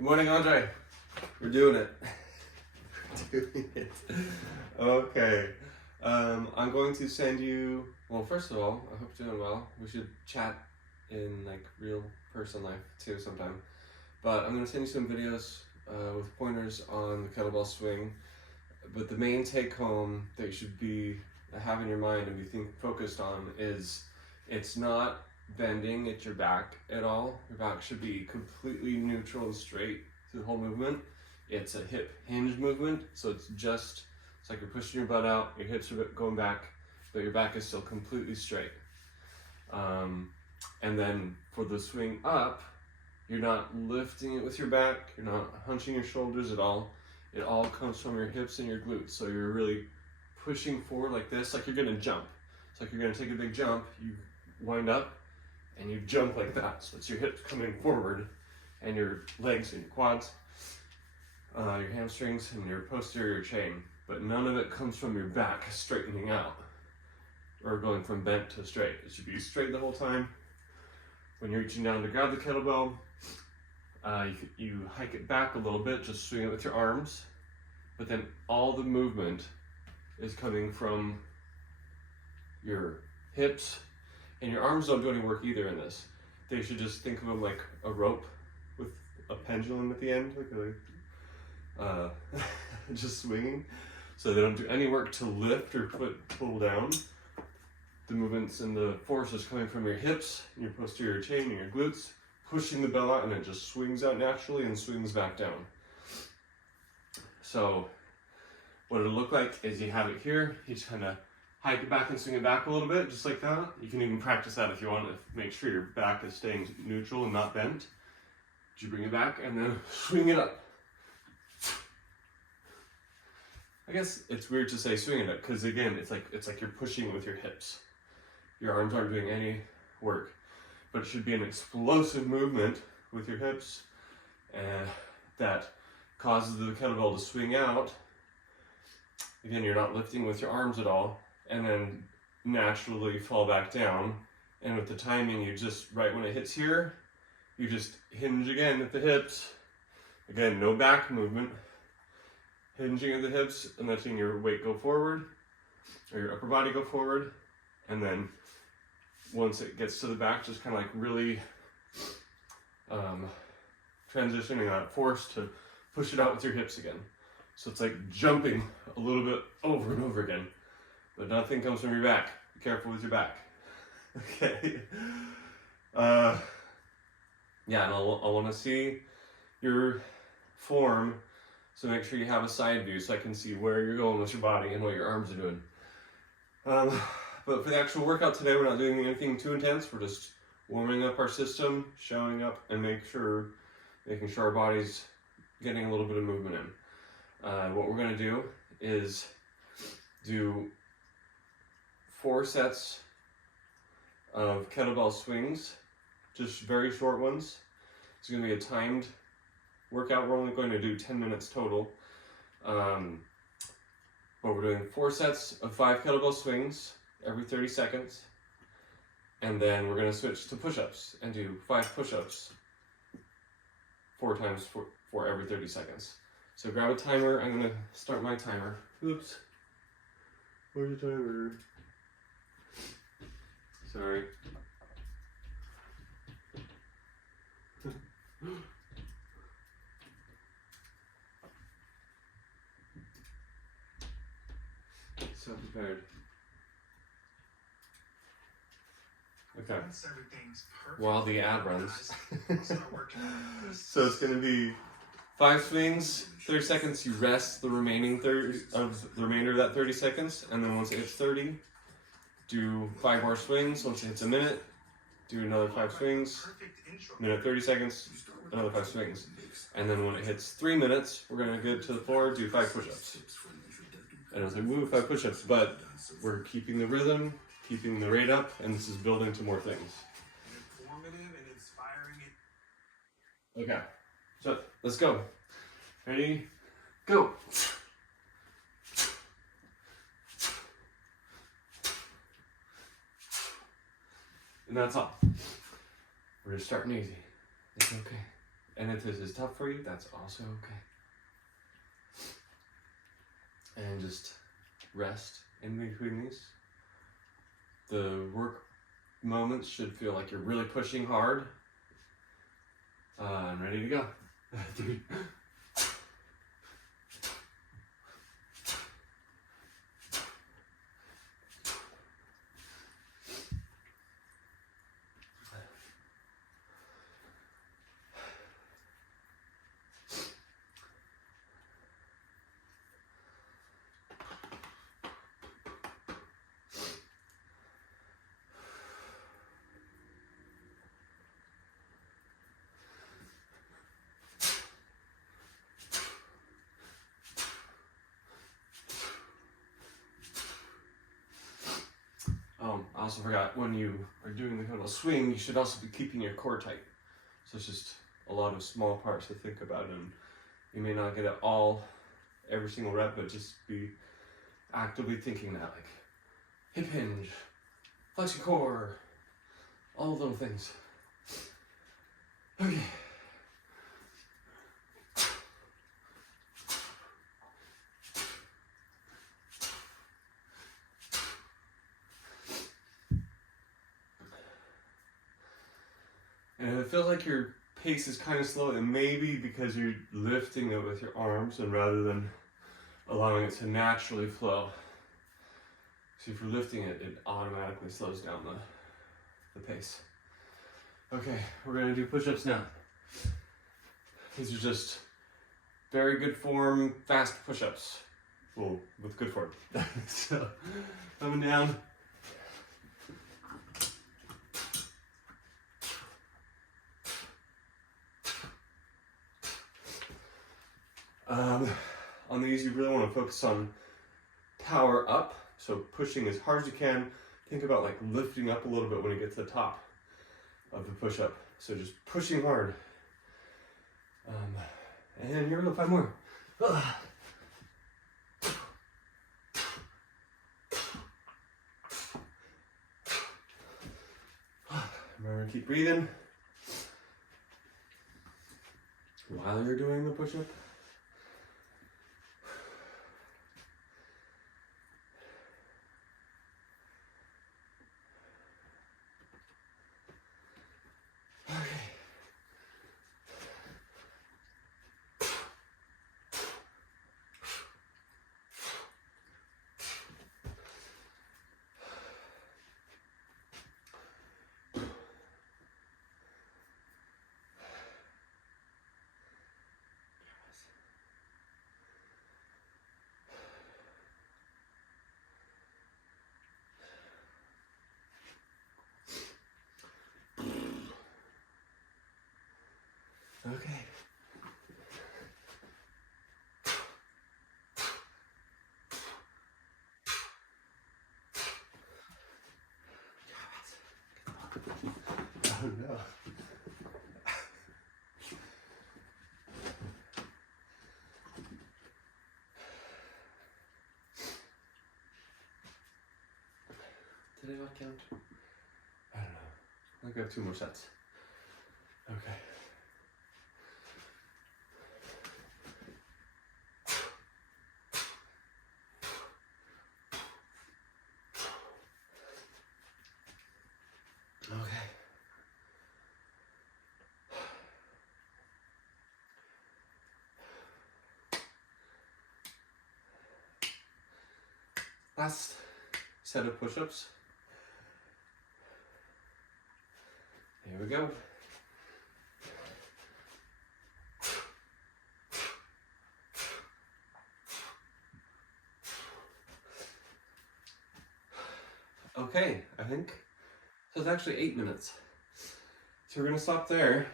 Good morning, Andre. We're doing it. Okay. I'm going to send you, well, first of all, I hope you're doing well. We should chat in like real person life too sometime. But I'm going to send you some videos with pointers on the kettlebell swing. But the main take home that you should be have in your mind and be focused on is it's not bending at your back at all. Your back should be completely neutral and straight through the whole movement. It's a hip hinge movement, so it's like you're pushing your butt out, your hips are going back, but your back is still completely straight. And then for the swing up, you're not lifting it with your back, you're not hunching your shoulders at all. It all comes from your hips and your glutes. So you're really pushing forward like this, like you're gonna jump. It's like you're gonna take a big jump, you wind up, and you jump like that. So it's your hips coming forward, and your legs and your quads, your hamstrings, and your posterior chain. But none of it comes from your back straightening out, or going from bent to straight. It should be straight the whole time. When you're reaching down to grab the kettlebell, you hike it back a little bit, just swing it with your arms, but then all the movement is coming from your hips, and your arms don't do any work either in this. They should just think of them like a rope with a pendulum at the end, like just swinging. So they don't do any work to lift or pull down. The movements and the force is coming from your hips, your posterior chain, and your glutes, pushing the bell out, and it just swings out naturally and swings back down. So what it'll look like is you have it here, you just kind of hike it back and swing it back a little bit, just like that. You can even practice that if you want to make sure your back is staying neutral and not bent. You bring it back and then swing it up. I guess it's weird to say swing it up because again, it's like you're pushing with your hips. Your arms aren't doing any work, but it should be an explosive movement with your hips that causes the kettlebell to swing out. Again, you're not lifting with your arms at all, and then naturally fall back down. And with the timing, you just, right when it hits here, you just hinge again at the hips. Again, no back movement. Hinging at the hips and letting your weight go forward, or your upper body go forward. And then once it gets to the back, just kind of like really transitioning that force to push it out with your hips again. So it's like jumping a little bit over and over again, but nothing comes from your back. Be careful with your back. Okay. Yeah, and I want to see your form, so make sure you have a side view so I can see where you're going with your body and what your arms are doing. But for the actual workout today, we're not doing anything too intense. We're just warming up our system, showing up, and making sure our body's getting a little bit of movement in. What we're going to do is do 4 sets of kettlebell swings, just very short ones. It's going to be a timed workout. We're only going to do 10 minutes total. But we're doing 4 sets of 5 kettlebell swings every 30 seconds. And then we're going to switch to push-ups and do 5 push-ups 4 times for every 30 seconds. So grab a timer. I'm going to start my timer. Oops. Where's the timer? Sorry. So prepared. Okay. While the ad runs. So it's going to be 5 swings, 30 seconds. You rest the remainder of that 30 seconds, and then once it hits 30, do 5 more swings. Once it hits a minute, do another 5 swings. Minute 30 seconds, another 5 swings. And then when it hits 3 minutes, we're going to get to the floor, do 5 push-ups. And I was like, move 5 push-ups, but we're keeping the rhythm, keeping the rate up, and this is building to more things. Okay, so let's go. Ready? Go. And that's all. We're just starting easy. It's okay. And if this is tough for you, that's also okay. And just rest in between these. The work moments should feel like you're really pushing hard. I'm ready to go. 3. I also forgot, when you are doing the kind of a swing, you should also be keeping your core tight. So it's just a lot of small parts to think about, and you may not get it all, every single rep, but just be actively thinking that, like hip hinge, flex your core, all little things. Okay. And if it feels like your pace is kind of slow, it may be because you're lifting it with your arms and rather than allowing it to naturally flow. So if you're lifting it, it automatically slows down the pace. Okay, we're gonna do push-ups now. These are just very good form, fast push-ups. Well, with good form. So, coming down. On these, you really want to focus on power up, so pushing as hard as you can. Think about like lifting up a little bit when you get to the top of the push-up. So just pushing hard. And here we go, 5 more. Remember to keep breathing while you're doing the push-up. Okay. Oh no. Did I not count? I don't know. I think I have 2 more sets. Okay. Okay. Last set of push-ups. Here we go. Okay, I think. So it's actually 8 minutes. So we're gonna stop there.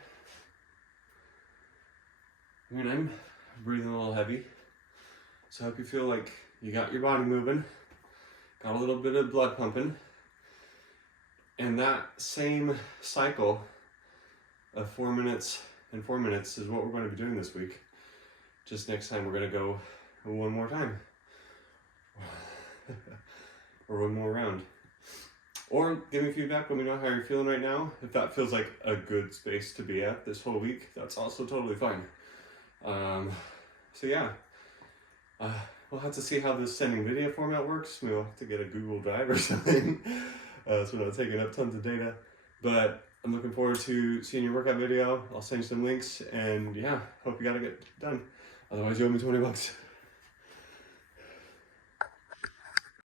I mean, I'm breathing a little heavy. So I hope you feel like you got your body moving, got a little bit of blood pumping. And that same cycle of 4 minutes and 4 minutes is what we're going to be doing this week. Just next time we're going to go 1 more time. Or 1 more round. Or give me feedback, let me know how you're feeling right now. If that feels like a good space to be at this whole week, that's also totally fine. So yeah, we'll have to see how this sending video format works. Maybe we'll have to get a Google Drive or something, so we're not taking up tons of data. But I'm looking forward to seeing your workout video. I'll send you some links, and yeah, hope you got it done. Otherwise, you owe me $20.